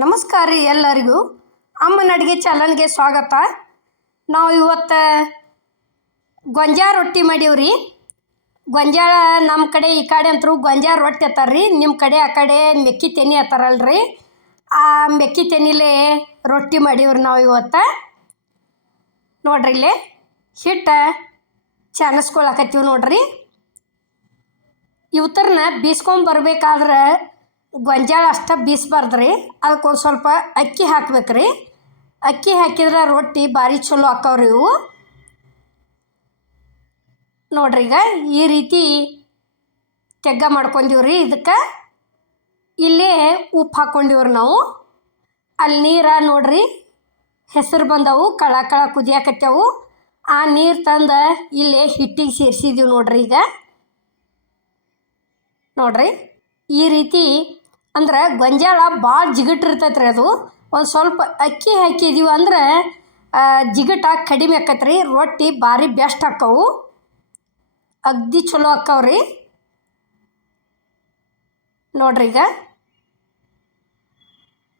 ನಮಸ್ಕಾರ ರೀ ಎಲ್ಲರಿಗೂ. ಅಮ್ಮನ ಅಡುಗೆ ಚಾನಲ್ಗೆ ಸ್ವಾಗತ. ನಾವು ಇವತ್ತು ಗೊಂಜಾಳ ರೊಟ್ಟಿ ಮಾಡೀವ್ರಿ. ಗೊಂಜಾಳ ನಮ್ಮ ಕಡೆ ಈ ಕಡೆ ಅಂತರೂ ಗೊಂಜಾಳ ರೊಟ್ಟಿ ಅತ್ತಾರ್ರಿ, ನಿಮ್ಮ ಕಡೆ ಆ ಕಡೆ ಮೆಕ್ಕಿ ತೆನಿ ಅತ್ತಾರಲ್ರಿ. ಆ ಮೆಕ್ಕಿ ತೆನಿಲೇ ರೊಟ್ಟಿ ಮಾಡೀವ್ರಿ ನಾವು ಇವತ್ತು. ನೋಡ್ರಿ ಇಲ್ಲಿ ಹಿಟ್ಟು ಚಾನಸ್ಕೊಳಕತ್ತೀವಿ ನೋಡ್ರಿ. ಇವತ್ತರನ್ನ ಬೀಸ್ಕೊಂಬರ್ಬೇಕಾದ್ರೆ ಗೊಂಜಾಳ ಅಷ್ಟ ಬೀಸ್ಬಾರ್ದ್ರಿ, ಅದಕ್ಕೊಂದು ಸ್ವಲ್ಪ ಅಕ್ಕಿ ಹಾಕ್ಬೇಕ್ರಿ. ಅಕ್ಕಿ ಹಾಕಿದ್ರೆ ರೊಟ್ಟಿ ಭಾರಿ ಚಲೋ ಆಕ್ಕವ್ರಿ ಇವು. ನೋಡ್ರಿ ಈಗ ಈ ರೀತಿ ತೆಗ್ಗ ಮಾಡ್ಕೊಂಡಿವ್ರಿ. ಇದಕ್ಕೆ ಇಲ್ಲೇ ಉಪ್ಪು ಹಾಕ್ಕೊಂಡಿವ್ರಿ ನಾವು. ಅಲ್ಲಿ ನೀರು ನೋಡ್ರಿ ಹೆಸರು ಬಂದವು, ಕಳ ಕಳ ಕುದಿಯಾಕತ್ತವು. ಆ ನೀರು ತಂದು ಇಲ್ಲೇ ಹಿಟ್ಟಿಗೆ ಸೇರಿಸಿದ್ದೀವಿ ನೋಡ್ರಿ. ಈಗ ನೋಡ್ರಿ ಈ ರೀತಿ ಅಂದ್ರೆ ಗೊಂಜಾಳ ಭಾಳ ಜಿಗಟ್ಟಿರ್ತೈತೆ ರೀ. ಅದು ಒಂದು ಸ್ವಲ್ಪ ಅಕ್ಕಿ ಹಾಕಿದೀವಿ ಅಂದ್ರೆ ಜಿಗಟ ಕಡಿಮೆ ಆಕೈತೆ ರೀ. ರೊಟ್ಟಿ ಭಾರಿ ಬೆಸ್ಟ್ ಆಕ್ಕವು, ಅಗ್ದಿ ಚಲೋ ಆಕ್ಕವ್ರಿ. ನೋಡ್ರಿ ಈಗ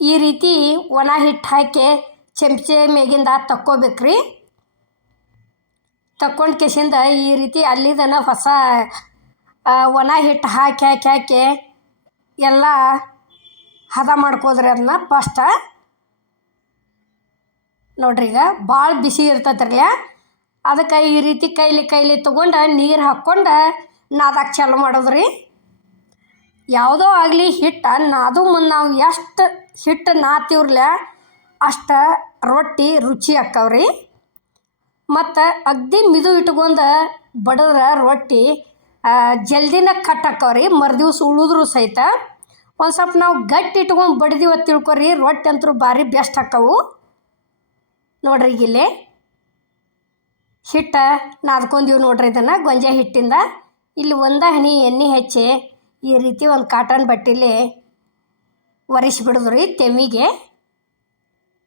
ಈ ರೀತಿ ಒಣ ಹಿಟ್ಟು ಹಾಕಿ ಚಮಚೆ ಮೇಗಿಂದ ತಕ್ಕೋಬೇಕ್ರಿ. ತಕ್ಕೊಂಡು ಕೆಸಿಂದ ಈ ರೀತಿ ಅಲ್ಲಿದನ ಹೊಸ ಒಣ ಹಿಟ್ಟು ಹಾಕಿ ಹಾಕಿ ಹಾಕಿ ಎಲ್ಲ ಹದ ಮಾಡ್ಕೋದ್ರಿ ಅದನ್ನ ಫಸ್ಟ. ನೋಡ್ರಿ ಈಗ ಭಾಳ ಬಿಸಿ ಇರ್ತೈತ್ರಲ್ಲ, ಅದಕ್ಕೆ ಈ ರೀತಿ ಕೈಲಿ ತೊಗೊಂಡು ನೀರು ಹಾಕ್ಕೊಂಡು ನಾದಕ್ಕೆ ಚಾಲು ಮಾಡೋದ್ರಿ. ಯಾವುದೋ ಆಗಲಿ ಹಿಟ್ಟು ನಾದು ಮುಂದೆ ನಾವು ಎಷ್ಟು ಹಿಟ್ಟು ನಾದ್ತೀವ್ರಲ್ಲ ಅಷ್ಟು ರೊಟ್ಟಿ ರುಚಿ ಆಕ್ಕವ್ರಿ. ಮತ್ತು ಅಗ್ದಿ ಮಿದು ಇಟ್ಕೊಂಡು ಬಡಿದ್ರೆ ರೊಟ್ಟಿ ಜಲ್ದಿನ ಕಟ್ ಆಕ್ಕವ್ರಿ. ಮರುದಿವ್ಸ ಉಳಿದ್ರು ಸಹಿತ ಒಂದು ಸ್ವಲ್ಪ ನಾವು ಗಟ್ಟಿ ಇಟ್ಕೊಂಡು ಬಡ್ದೀವಿ ಅಂತ ತಿಳ್ಕೊರಿ, ರೊಟ್ಟಿ ಅಂತೂ ಭಾರಿ ಬೆಸ್ಟ್ ಆಕ್ಕವು. ನೋಡ್ರಿ ಈಗ ಇಲ್ಲಿ ಹಿಟ್ಟು ನಾದ್ಕೊಂಡೀವಿ ನೋಡ್ರಿ. ಇದನ್ನು ಗೊಂಜಾಳ ಹಿಟ್ಟಿಂದ ಇಲ್ಲಿ ಒಂದು ಹನಿ ಎಣ್ಣೆ ಹಚ್ಚಿ ಈ ರೀತಿ ಒಂದು ಕಾಟನ್ ಬಟ್ಟೆಲಿ ಒರೆಸಿಬಿಡೋದ್ರಿ ತೆಮಿಗೆ.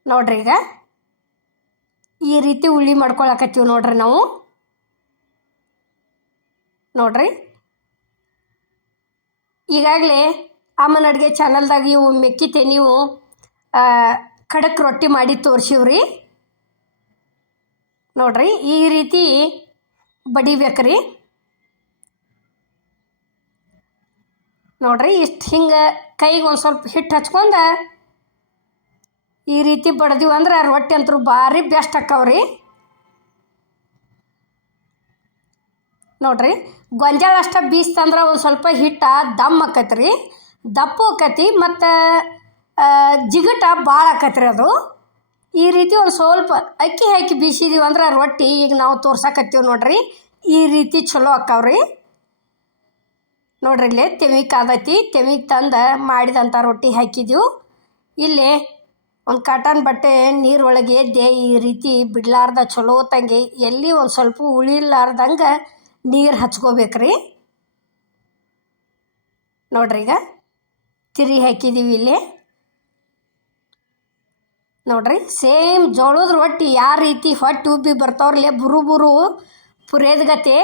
ನೋಡ್ರಿ ಈಗ ಈ ರೀತಿ ಉಳ್ಳಿ ಮಾಡ್ಕೊಳಕತ್ತೀವಿ ನೋಡ್ರಿ ನಾವು. ನೋಡ್ರಿ ಈಗಾಗಲೇ ಅಮ್ಮನ ಅಡುಗೆ ಚಾನಲ್ದಾಗ ಇವು ಮೆಕ್ಕಿ ತೆನಿವು ಖಡಕ್ ರೊಟ್ಟಿ ಮಾಡಿ ತೋರಿಸಿವ್ರಿ. ನೋಡ್ರಿ ಈ ರೀತಿ ಬಡಿಬೇಕ್ರಿ. ನೋಡ್ರಿ ಇಷ್ಟು ಹಿಂಗೆ ಕೈಗೆ ಒಂದು ಸ್ವಲ್ಪ ಹಿಟ್ಟು ಹಚ್ಕೊಂಡು ಈ ರೀತಿ ಬಡ್ದೀವಿ ಅಂದ್ರೆ ರೊಟ್ಟಿ ಅಂತೂ ಭಾರಿ ಬೆಸ್ಟ್ ಆಕ್ಕವ್ರಿ. ನೋಡ್ರಿ ಗೊಂಜಾಳ ಅಷ್ಟ ಬೀಸ್ತಂದ್ರೆ ಒಂದು ಸ್ವಲ್ಪ ಹಿಟ್ಟು ದಮ್ ಆಕೈತ್ರಿ, ದಪ್ಪು ಆಕೈತಿ, ಮತ್ತು ಜಿಗಟ ಭಾಳ ಆಕೈತ್ರಿ ಅದು. ಈ ರೀತಿ ಒಂದು ಸ್ವಲ್ಪ ಅಕ್ಕಿ ಹಾಕಿ ಬೀಸಿದೀವಿ ಅಂದ್ರೆ ರೊಟ್ಟಿ ಈಗ ನಾವು ತೋರ್ಸಕತ್ತೀವಿ ನೋಡ್ರಿ ಈ ರೀತಿ ಚಲೋ ಆಕ್ಕವ್ರಿ. ನೋಡ್ರಿ ಇಲ್ಲಿ ತೆಮಿಗೆ ಕಾದೈತಿ, ತೆಮಿಗೆ ತಂದು ಮಾಡಿದಂಥ ರೊಟ್ಟಿ ಹಾಕಿದ್ದೀವಿ. ಇಲ್ಲಿ ಒಂದು ಕಾಟನ್ ಬಟ್ಟೆ ನೀರೊಳಗೆ ಎದ್ದೆ ಈ ರೀತಿ ಬಿಡ್ಲಾರ್ದ ಚಲೋ ತಂಗಿ ಎಲ್ಲಿ ಒಂದು ಸ್ವಲ್ಪ ಉಳಿಲಾರ್ದಂಗೆ ನೀರು ಹಚ್ಕೋಬೇಕ್ರಿ. ನೋಡ್ರಿ ಈಗ ತಿರಿ ಹಾಕಿದ್ದೀವಿ ಇಲ್ಲಿ. ನೋಡ್ರಿ ಸೇಮ್ ಜೋಳದ ರೊಟ್ಟಿ ಯಾವ ರೀತಿ ಹೊಟ್ಟೆ ಉಬ್ಬಿ ಬರ್ತಾವ್ರಲ್ಲೇ ಬುರು ಬುರು ಪುರೇದ ಗತೆ,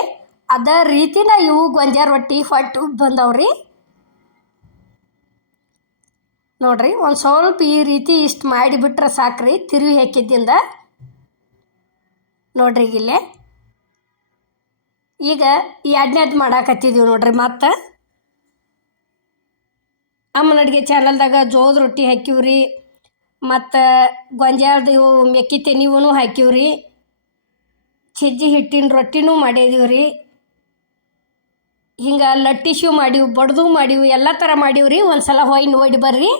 ಅದೇ ರೀತಿನ ಇವು ಗೊಂಜಾಳ ರೊಟ್ಟಿ ಹೊಟ್ಟೆ ಉಬ್ಬಿ ಬಂದವ್ರಿ. ನೋಡ್ರಿ ಒಂದು ಸ್ವಲ್ಪ ಈ ರೀತಿ ಇಷ್ಟು ಮಾಡಿಬಿಟ್ರೆ ಸಾಕ್ರಿ ತಿರುವಿ ಹಾಕಿದ್ದಿಂದ. ನೋಡ್ರಿ ಇಲ್ಲೇ ಈಗ ಎರಡನೇದು ಮಾಡಾಕತ್ತಿದ್ದೀವಿ ನೋಡ್ರಿ. ಮತ್ತು ಅಮ್ಮನ ಅಡುಗೆ ಚಾನಲ್ದಾಗ ಜೋಳದ ರೊಟ್ಟಿ ಹಾಕಿವ್ರಿ, ಮತ್ತು ಗೊಂಜಾಳದ ಇವು ಮೆಕ್ಕಿ ತೆನಿವೂ ಹಾಕಿವ್ರಿ, ಸಜ್ಜಿ ಹಿಟ್ಟಿನ ರೊಟ್ಟಿನೂ ಮಾಡಿದೀವಿ ರೀ, ಹಿಂಗೆ ಲಟ್ಟಿಸು ಮಾಡೀವಿ, ಬಡ್ದು ಮಾಡೀವಿ, ಎಲ್ಲ ಥರ ಮಾಡೀವ್ರಿ. ಒಂದು ಸಲ ಹೋಗಿ ನೋಡಿ ಬರ್ರಿ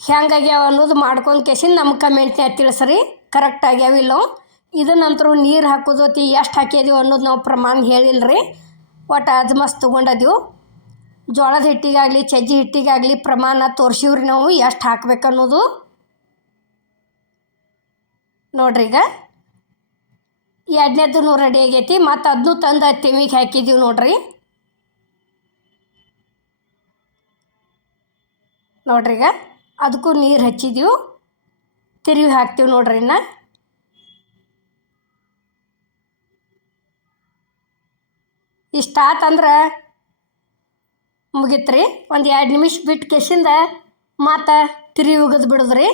ಹೆಂಗಾಗ್ಯಾವ ಅನ್ನೋದು ಮಾಡ್ಕೊಂಡು ಕೆಸಿಂದ ನಮ್ಮ ಕಮೆಂಟ್ನ್ಯಾಗ ತಿಳಿಸ್ರಿ ಕರೆಕ್ಟ್ ಆಗ್ಯಾವಿಲ್ಲೋ. ಇದನ್ನಂತರೂ ನೀರು ಹಾಕೋದು ಎಷ್ಟು ಹಾಕಿದೀವಿ ಅನ್ನೋದು ನಾವು ಪ್ರಮಾಣ ಹೇಳಿಲ್ಲ ರೀ, ಒಟ್ಟು ಅಜ್ಮಸ್ ತೊಗೊಂಡದೀವಿ. ಜೋಳದ ಹಿಟ್ಟಿಗಾಗಲಿ ಸಜ್ಜಿ ಹಿಟ್ಟಿಗಾಗಲಿ ಪ್ರಮಾಣ ತೋರಿಸಿವ್ರಿ ನಾವು ಎಷ್ಟು ಹಾಕ್ಬೇಕನ್ನೋದು. ನೋಡ್ರಿ ಈಗ ಎರಡನೇದು ರೆಡಿ ಆಗೈತಿ, ಮತ್ತು ಅದನ್ನೂ ತಂದು ತೆಮಿಗೆ ಹಾಕಿದ್ದೀವಿ ನೋಡ್ರಿ. ನೋಡ್ರಿ ಈಗ ಅದಕ್ಕೂ ನೀರು ಹಚ್ಚಿದ್ದೀವಿ, ತಿರುವಿ ಹಾಕ್ತೀವಿ ನೋಡ್ರಿ. ಇನ್ನು ಇಷ್ಟಾತಂದ್ರೆ ಮುಗಿತ್ರಿ. ಒಂದು 2 ನಿಮಿಷ ಬಿಟ್ಟು ಕೆಸಿಂದ ಮತ್ತು ತಿರಿ ಉಗಿದು ಬಿಡೋದ್ರಿ.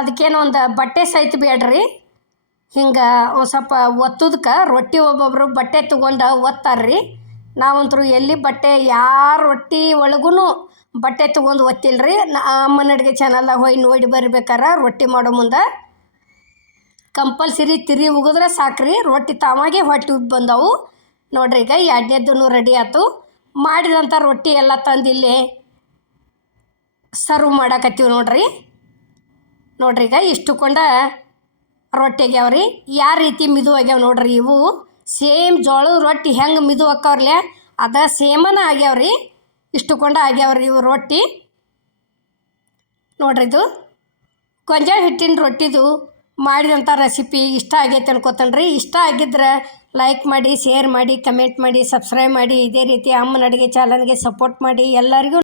ಅದಕ್ಕೇನು ಒಂದು ಬಟ್ಟೆ ಸಹಿತ ಬೇಡ್ರಿ. ಹಿಂಗೆ ಒಂದು ಸ್ವಲ್ಪ ಒತ್ತುದಕ್ಕೆ ರೊಟ್ಟಿ ಒಬ್ಬೊಬ್ಬರು ಬಟ್ಟೆ ತೊಗೊಂಡು ಒತ್ತಾರ್ರಿ. ನಾವಂತರೂ ಎಲ್ಲಿ ಬಟ್ಟೆ ಯಾರ ರೊಟ್ಟಿ ಒಳಗೂ ಬಟ್ಟೆ ತೊಗೊಂಡು ಒತ್ತಿಲ್ರಿ. ಅಮ್ಮನ ಅಡುಗೆ ಚಾನಲ್ದಾಗ ಹೋಗಿ ನೋಡಿ ಬರ್ಬೇಕಾರೆ ರೊಟ್ಟಿ ಮಾಡೋ ಮುಂದೆ ಕಂಪಲ್ಸರಿ ತಿರಿ ಉಗಿದ್ರೆ ಸಾಕ್ರಿ, ರೊಟ್ಟಿ ತಾವಾಗೆ ಹೊಟ್ಟೆ ಉಬ್ಬಿ ಬಂದವು. ನೋಡ್ರಿ ಈಗ ಎರಡನೇದೂ ರೆಡಿ ಆಯ್ತು. ಮಾಡಿದಂಥ ರೊಟ್ಟಿ ಎಲ್ಲ ತಂದು ಇಲ್ಲಿ ಸರ್ವ್ ಮಾಡಾಕತ್ತೀವಿ ನೋಡ್ರಿ. ಈಗ ಇಷ್ಟುಕೊಂಡ ರೊಟ್ಟಿ ಆಗ್ಯಾವ್ರಿ. ಯಾವ ರೀತಿ ಮಿದು ಆಗ್ಯಾವ ನೋಡ್ರಿ. ಇವು ಸೇಮ್ ಜೋಳದ ರೊಟ್ಟಿ ಹೆಂಗೆ ಮಿದು ಹಾಕವ್ರಲ್ಲ ಅದ ಸೇಮನ ಆಗ್ಯಾವ್ರಿ. ಇಷ್ಟುಕೊಂಡ ಆಗ್ಯಾವ್ರಿ ಇವು ರೊಟ್ಟಿ ನೋಡ್ರಿ. ಇದು ಗೊಂಜಾಳ ಹಿಟ್ಟಿನ ರೊಟ್ಟಿದು ಮಾಡಿದಂಥ ರೆಸಿಪಿ ಇಷ್ಟ ಆಗೈತೆ ಅನ್ಕೋತೇನೆ. ಇಷ್ಟ ಆಗಿದ್ರೆ ಲೈಕ್ ಮಾಡಿ, ಶೇರ್ ಮಾಡಿ, ಕಮೆಂಟ್ ಮಾಡಿ, ಸಬ್ಸ್ಕ್ರೈಬ್ ಮಾಡಿ. ಇದೇ ರೀತಿ ಅಮ್ಮನ ಅಡುಗೆ ಚಾನಲ್ಗೆ ಸಪೋರ್ಟ್ ಮಾಡಿ. ಎಲ್ಲರಿಗೂ